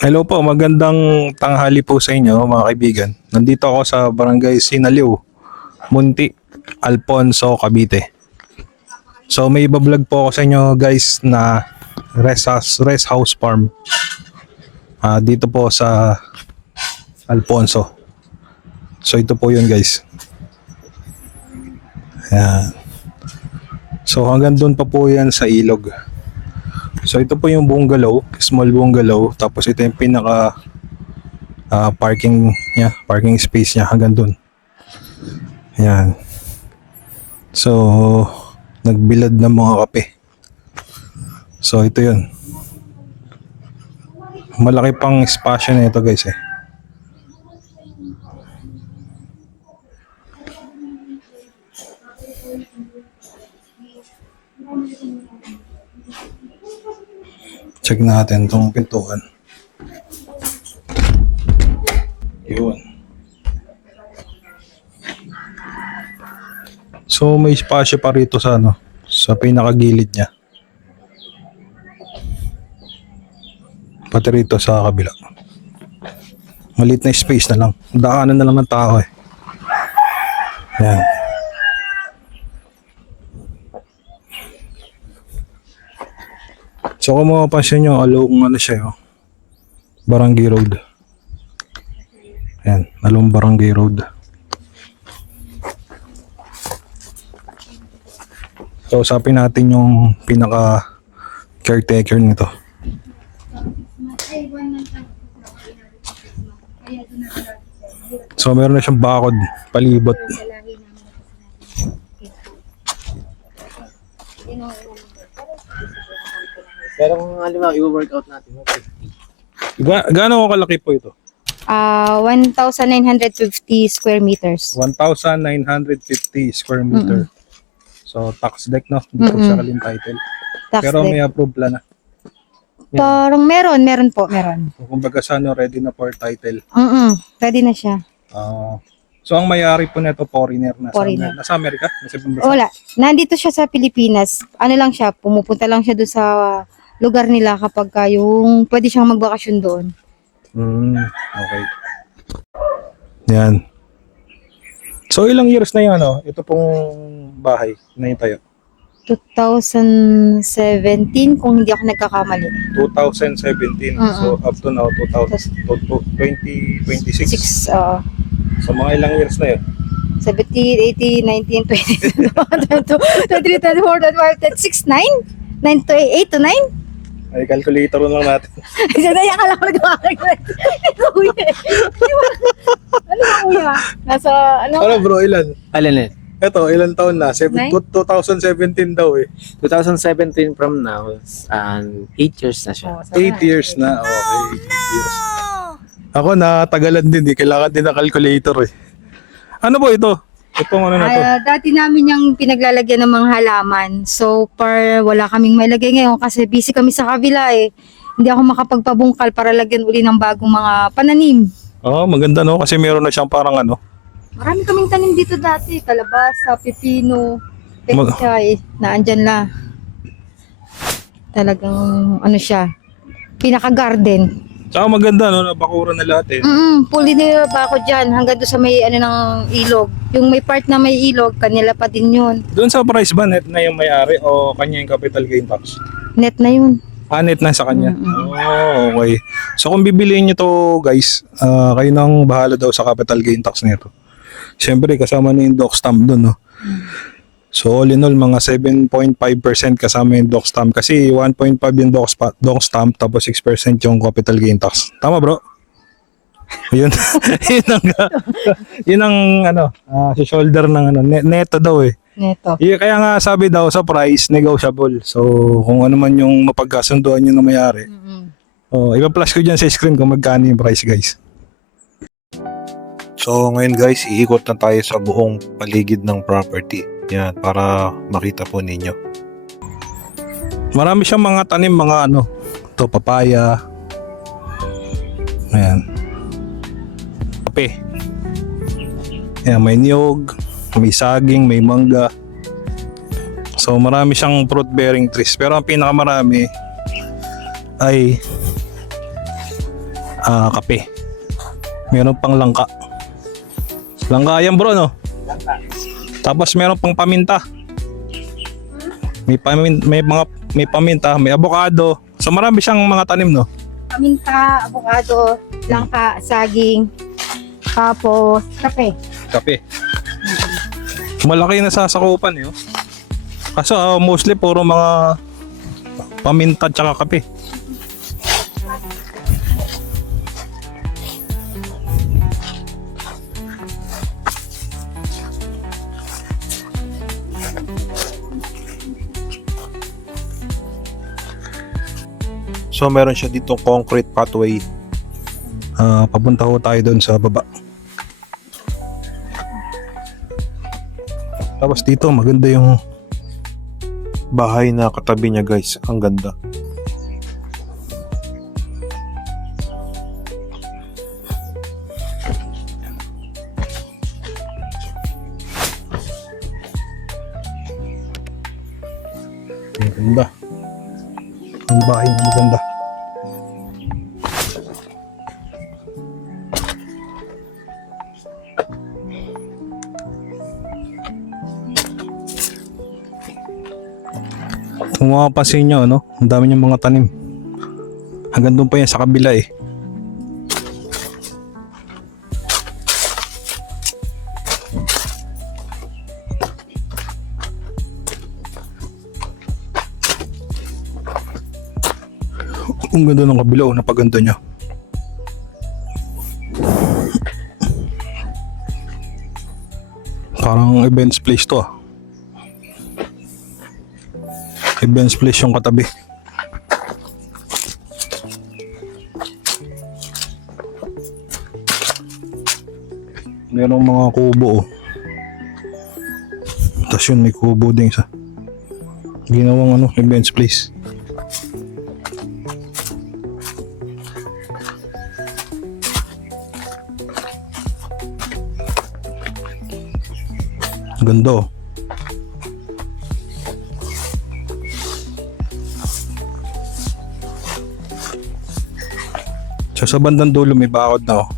Hello po, magandang tanghali po sa inyo mga kaibigan. Nandito ako sa Barangay Sinaliw, Munti, Alfonso, Cavite. So may iba-vlog po ako sa inyo guys na rest house farm. Dito po sa Alfonso. So ito po yun guys. Ayan. So hanggang doon pa po yan sa ilog. So ito po yung bungalow, small bungalow, tapos ito yung pinaka parking niya, parking space niya hanggang dun. Ayan. So nagbilad ng mga kape. So ito yun. Malaki pang espasyo na ito guys eh. Check natin itong pintuan. Yun. So may espasyo pa rito sa sa pinakagilid niya. Pati rito sa kabila. Maliit na space na lang. Daanan na lang ng tao eh. Yan. So kung mapapansin nyo, along siya Barangay Road. Ayan, along Barangay Road. So usapin natin yung pinaka caretaker nito. So meron na siyang bakod, palibot. Pero kung halimbawa i-workout natin, Gaano kalaki po ito? 1,950 square meters. 1,950 square meter. So tax deck hindi po siya kalin title. Tax Pero deck. may approved na. Parang meron po. So, kumbaga sa ready na for title. Ready na siya. So ang may-ari po nito foreigner na Foreigner. nasa Amerika, nasa ibang bansa. Wala. Nandito siya sa Pilipinas. Ano lang siya, pumupunta lang siya doon sa lugar nila kapag yung pwede siyang magbakasyon doon. Okay. Yan. So ilang years na 'yan Ito pong bahay na itayo. 2017 kung hindi ako nagkakamali. 2017. So up to now 2026. 6, So mga ilang years na 'yun? 17, 18, 19, 20, 22, 23, 24, 25, 26, 9? 9 to 8 to 9? Ay, calculator lang natin. Kaya ka lang nagkakalit. Kuya. Ano ba kuya? Nasa Ano bro, ilan? alin eh. Ito, ilan taon na? 2017 daw eh. 2017 from now, 8 years na siya. 8 years na. Okay. 8 years. Ako natagalan din kailangan din ng calculator eh. Ano po ito? Itong na to? Dati namin yung pinaglalagyan ng mga halaman. So, wala kaming mailagay ngayon kasi busy kami sa kabila eh. Hindi ako makapagpabungkal para lagyan uli ng bagong mga pananim. Maganda kasi meron na siyang parang Marami kaming tanim dito dati. Kalabasa, pipino, pechay, na andyan na. Talagang siya, pinaka-garden. Tsaka maganda nabakuran na lahat eh. Puli na ba ako dyan hanggang doon sa may ng ilog. Yung may part na may ilog, kanila pa din yun. Doon sa price ba net na yung may-ari o kanya yung capital gain tax? Net na yun. Net na sa kanya. Okay. So kung bibiliin niyo to guys, kayo nang bahala daw sa capital gain tax nito. Siyempre kasama na yung doc stamp doon So all in all mga 7.5% kasama yung doc stamp kasi 1.5 yung doc stamp tapos 6% yung capital gain tax. Tama bro? Yun. yun ang sa shoulder ng neto daw eh. Neto. Kaya nga sabi daw sa price negotiable. So kung ano man yung mapagkasunduan niyo na may-ari. Ipa-flash ko diyan sa screen kung magkano yung price guys. So ngayon guys, iikot na tayo sa buong paligid ng property. Yan, para makita po ninyo. Marami siyang mga tanim, mga papaya. Ayan. Kape. Ayan, may niyog, may saging, may mangga. So marami siyang fruit bearing trees. Pero ang pinakamarami ay kape. Meron pang langka. Langka yan bro, no? Tapos meron pang paminta. May paminta, may avocado. So marami siyang mga tanim, no? Paminta, avocado, langka, saging, tapos kape. Kape. Malaki na sasakupan, eh. Oh. Kaso mostly puro mga paminta tsaka kape. So meron siya dito concrete pathway. Papunta ho tayo doon sa baba. Tapos dito maganda yung bahay na katabi niya guys. Ang ganda. Ang ganda. Ang bahay na maganda. Kung mapapansin nyo, no? Ang dami niyang mga tanim. Hanggang doon pa yan sa kabila eh. Ang ganda ng kabila, oh, napaganda niya. Parang events place to ah. Events place yung katabi. Merong mga kubo oh. Tapos yun may kubo din sa ginawang events place. Ganda oh. So sa bandang dulo may bakod na oh.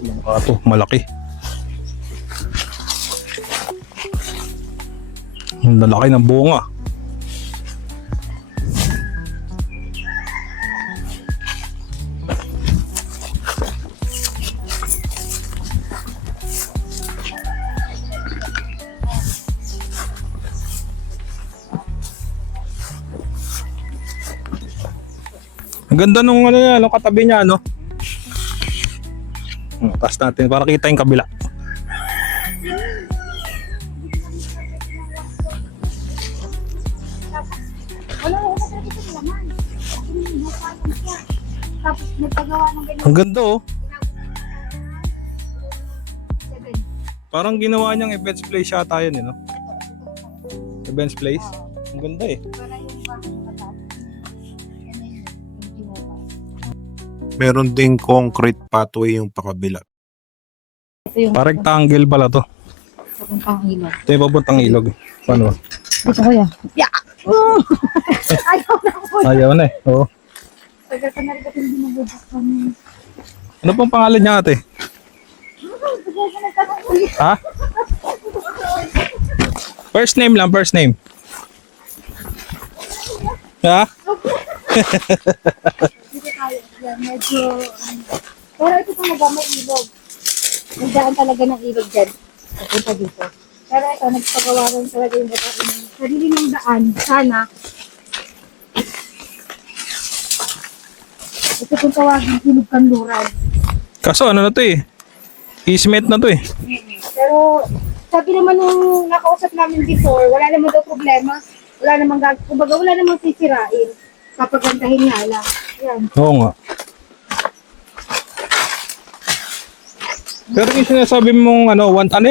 Yung ato, malaki. Ang lalaki ng bunga. Ang ganda nung katabi niya, no? Taas natin para kita yung kabila. Ang ganda, oh. Parang ginawa niyang events place yata yun, no? Events place? Ang ganda, eh. Meron ding concrete pathway yung pakabila. Parang rectangle pala to. Papuntang ilog. Ito yung papuntang ilog. Paano ba? Dito kuya. Yeah! Ayaw na po. Ayaw na eh. Oo. Tagal ka na rin kasi hindi nabubuk kami. Ano pong pangalan niya ate? Ha? First name lang, first name. Ha? Dito tayo. Yan, medyo... pero ito talaga may ilog. Nagdaan talaga ng ilog dyan. Papunta dito. Pero ito, nagpagawa rin talaga yung bataan ng sarili ng daan. Sana. Ito kung tawagin, Hilog Kanluran. Kaso ano na to eh? Easement na to eh. Pero sabi naman nung nakausap namin before, wala naman daw problema. Wala namang kumbaga wala namang sisirain. Papagandahin nga lang. Yan. Oo nga. Pero yung sinasabi mong 1,000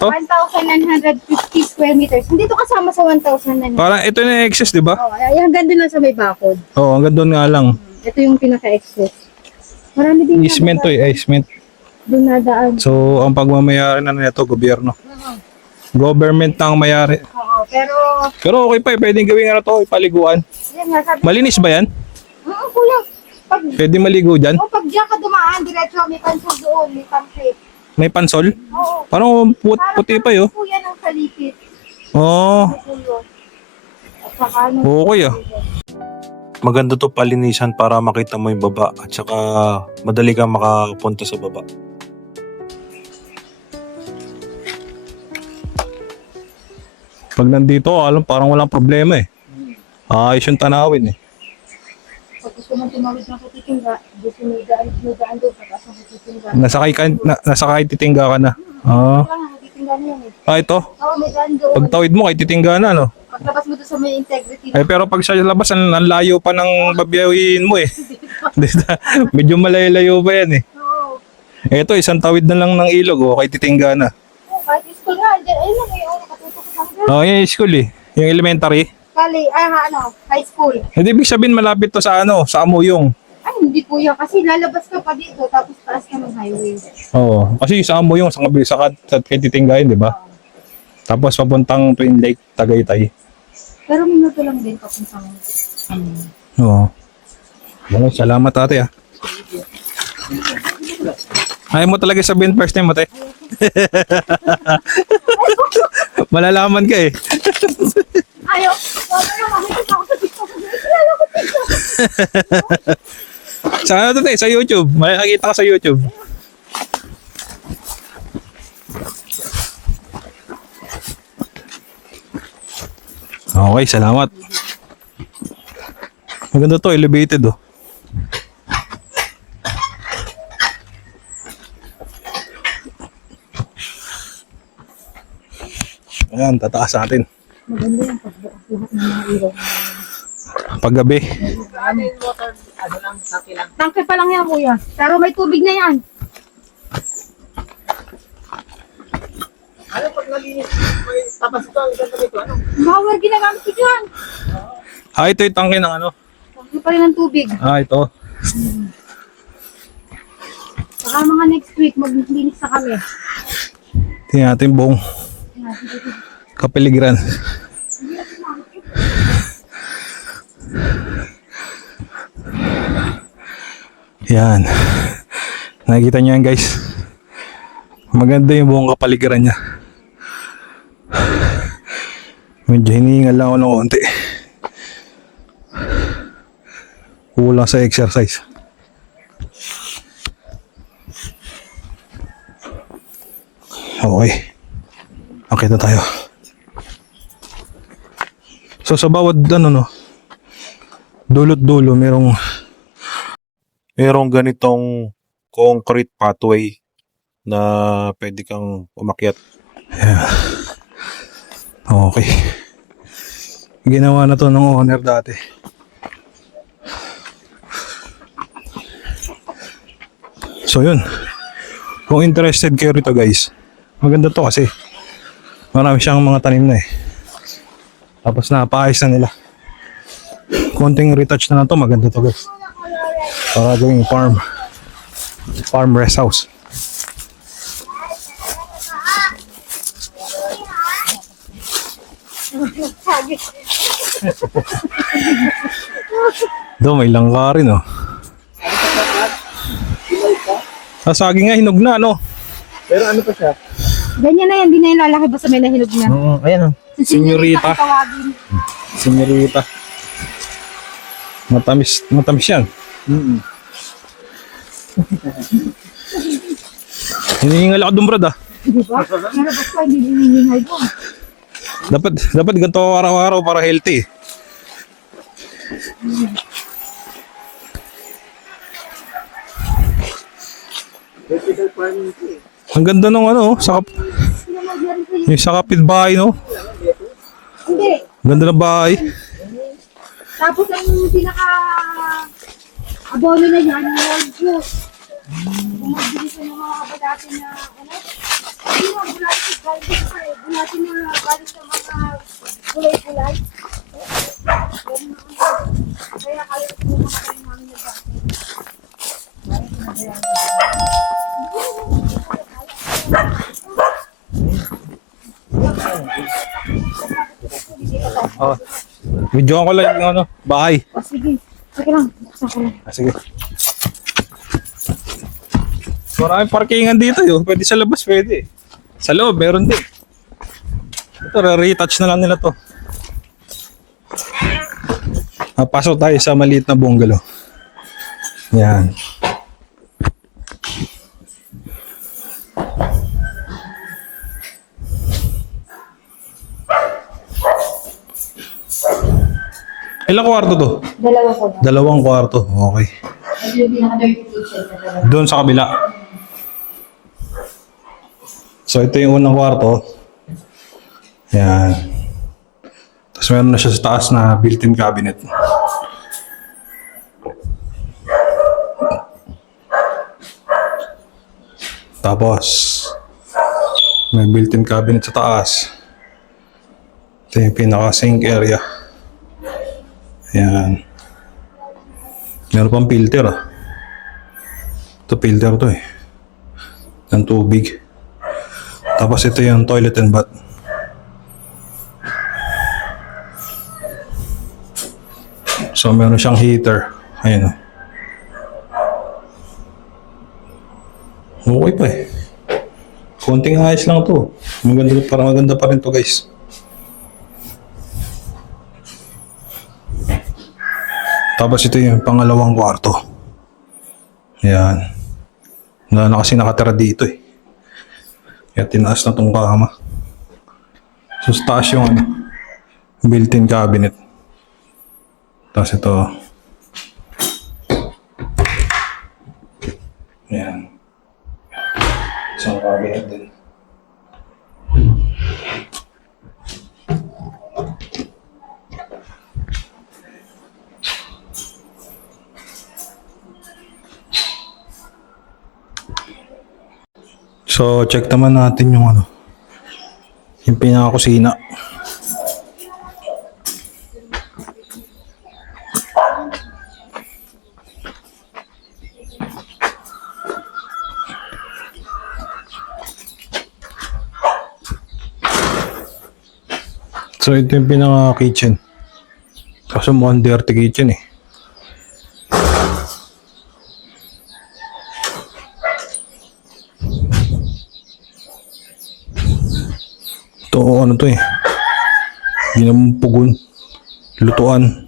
to? 1,950 square meters. Hindi to kasama sa 1,000 na niya. Parang ito na excess, di ba? Oh, ay, hanggang doon lang sa may bakod. Oo, hanggang doon nga lang. Ito yung pinaka-excess. Marami din Easement to eh, easement. Doon nadaan. So, ang pagmamayari na nito, gobyerno. Government na ang mayari. Oo, pero Pero okay pa, pwedeng gawin nga na to, ipaliguan. yan nga sabi. Malinis ba yan? Oo, kuya. Pag, Pwede maligo dyan? pag diyan ka dumaan, diretso may pansol doon, may pamphlet. May pansol? Oo. Parang puti pa yun. Kuya ng salipit. Oo. Kuya. At saka ano. Okay ah. Maganda to palinisan para makita mo yung baba at saka madali kang makapunta sa baba. Pag nandito, alam parang walang problema eh. Ayos yung tanawin eh. Pag gusto mong tumawid ng kutitingga, gusto mo daan doon, pagkas ng kutitingga. Nasakay titingga ka na. Ah. Wala nga, kutitingga na yan eh. Ito. Oo, may daan doon. Pag tawid mo kay titingga na no. Paglabas mo doon sa may integrity. Ay pero pag sa labas, ang layo pa ng babiyawin mo eh. Medyo malayo pa yan eh. Oo. Ito, isang tawid na lang ng ilog oh, kay titingga na. Oo, kahit school nga, dyan, ayun lang eh, nakatutok sa hanggang. Oh, yung school eh. Yung elementary. High school. Hindi ibig sabihin malapit to sa ano, sa Amuyong. Ay, hindi po yan. Kasi lalabas ka pa dito, tapos taas ka ng highway. Oo. Kasi sa Amuyong, sa kay titinggahin, di ba? Tapos papuntang Twin Lake, Tagaytay. Pero minuto lang din papuntang Oo. Okay, salamat ate ah. Ayaw mo talaga sabihin first time ate. Malalaman ka eh. Ayaw! Wala na, makikita ako sa TikTok. Kilala ko TikTok. Sa ano to te? Sa YouTube. Makikita ka sa YouTube. Okay, salamat. Maganda to, elevated oh. Ayan, tataas natin. Maganda yung pagbukas lahat ng mga ilaw. Paggabi. Tangke pa lang yan, kuya. Pero may tubig na yan. Ano pag nalinis, may tapas ito, ang ganda nito, ano? Power ginagamit ko dyan. Ah, ito yung tangke ng ano? Tangke pa rin ng tubig. Ah, ito. Baka mga next week, maglinis na kami. Tingnan natin buong kapiligiran. Yan. Nakikita niyo yan guys. Maganda yung buong kapaligiran niya. Medyo hinihingal lang ako ng konti. Kulang sa exercise. Okay. Okay na tayo. So sa bawat ano no, dulot-dulo merong ganitong concrete pathway na pwede kang umakyat. Yeah. Okay. Ginawa na to ng owner dati. So yun. Kung interested kayo rito guys, maganda to kasi marami siyang mga tanim na eh. Tapos napaayos na nila. Konting retouch na lang to, maganda to guys. Para gawing farm rest house. Do may langka rin oh. Saging nga hinog na no. Pero ano pa siya? Ganyan na yan, di na yung lalaki basta may nahinog na. Ayan o. Senyorita. ang tawagin. Senyorita. Matamis yan. Hinihingal ako dun brad ah. Di ba? Pero basta hindi hinihingal ko. Dapat ganito araw-araw para healthy. Vertical farming ito eh. Ang ganda ng ano, yung sa kapitbahay no. Hindi. Ganda ng bahay. Tapos ang pinaka abono na yan, yung old juice. Kung magbili sa mga kabadati na ano, hindi mo bulati na galing sa mga gulay-gulay. Kaya kayo mo mga namin na Oh. Videoan ko lang yung ano, bahay. O sige. Sige lang. Buksan ko lang. Ah, sige. Maraming parkingan dito yun. Pwede sa labas, pwede. Sa loob, meron din. Ito, retouch na lang nila to. Pasok tayo sa maliit na bungalow. Yan. Ilang kwarto to? Dalawa ko na. Dalawang kwarto. Okay. Yung pinaka-dirty kitchen na dalawa. Doon sa kabila. So ito yung unang kwarto. Yan. Tapos meron na siya sa taas na built-in cabinet. Tapos may built-in cabinet sa taas. Ito yung pinaka-sink area. Yan. Meron pang filter ah. Ito filter to eh. Ng tubig. Tapos ito yung toilet and bath. So meron siyang heater. Ayun oh. Okay pa eh. Konting ayos lang to. Maganda pa rin to guys. Tapos ito yung pangalawang kwarto. Ayan. Wala na kasi nakatira dito eh. Kaya tinaas na tong kama. So sa taas yung ano, built-in cabinet. Tapos ito. Ayan. Isang cabinet din. So, check naman natin yung ano, yung pinaka-kusina. So, ito yung pinaka-kitchen. Kaso mukhang dirty kitchen eh. Ito, ano to eh. Ginampugon. Lutuan.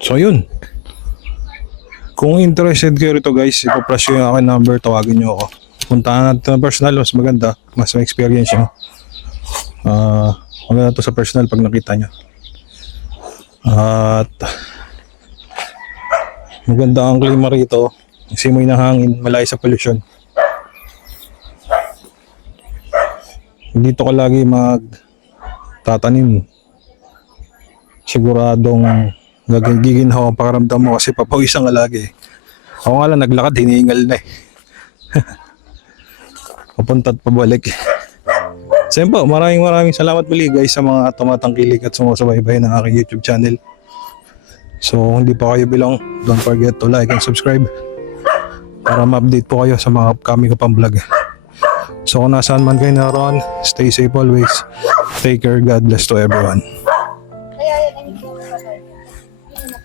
So, yun. Kung interested kayo rito guys, ipo-flash yung akin number, tawagin nyo ako. Puntahan natin ng personal, mas maganda, mas may experience nyo. Maganda to sa personal pag nakita nyo. At maganda ang klima rito, simoy ng hangin, malayo sa pollution. Dito ka lagi magtatanim. Siguradong giginhaw ang pakaramdam mo kasi papawisan ka lagi. Ako nga lang naglakad, hinihingal na eh. Papunta at pabalik. So yun po, maraming salamat muli guys sa mga tumatangkilik at sumusubaybay ng aking YouTube channel. So kung hindi pa kayo bilong, don't forget to like and subscribe para ma-update po kayo sa mga upcoming ko pang vlog. So kung nasaan man kayo naroon, stay safe always. Take care, God bless to everyone. Kaya yan, ay hindi ko na tayo. Hindi na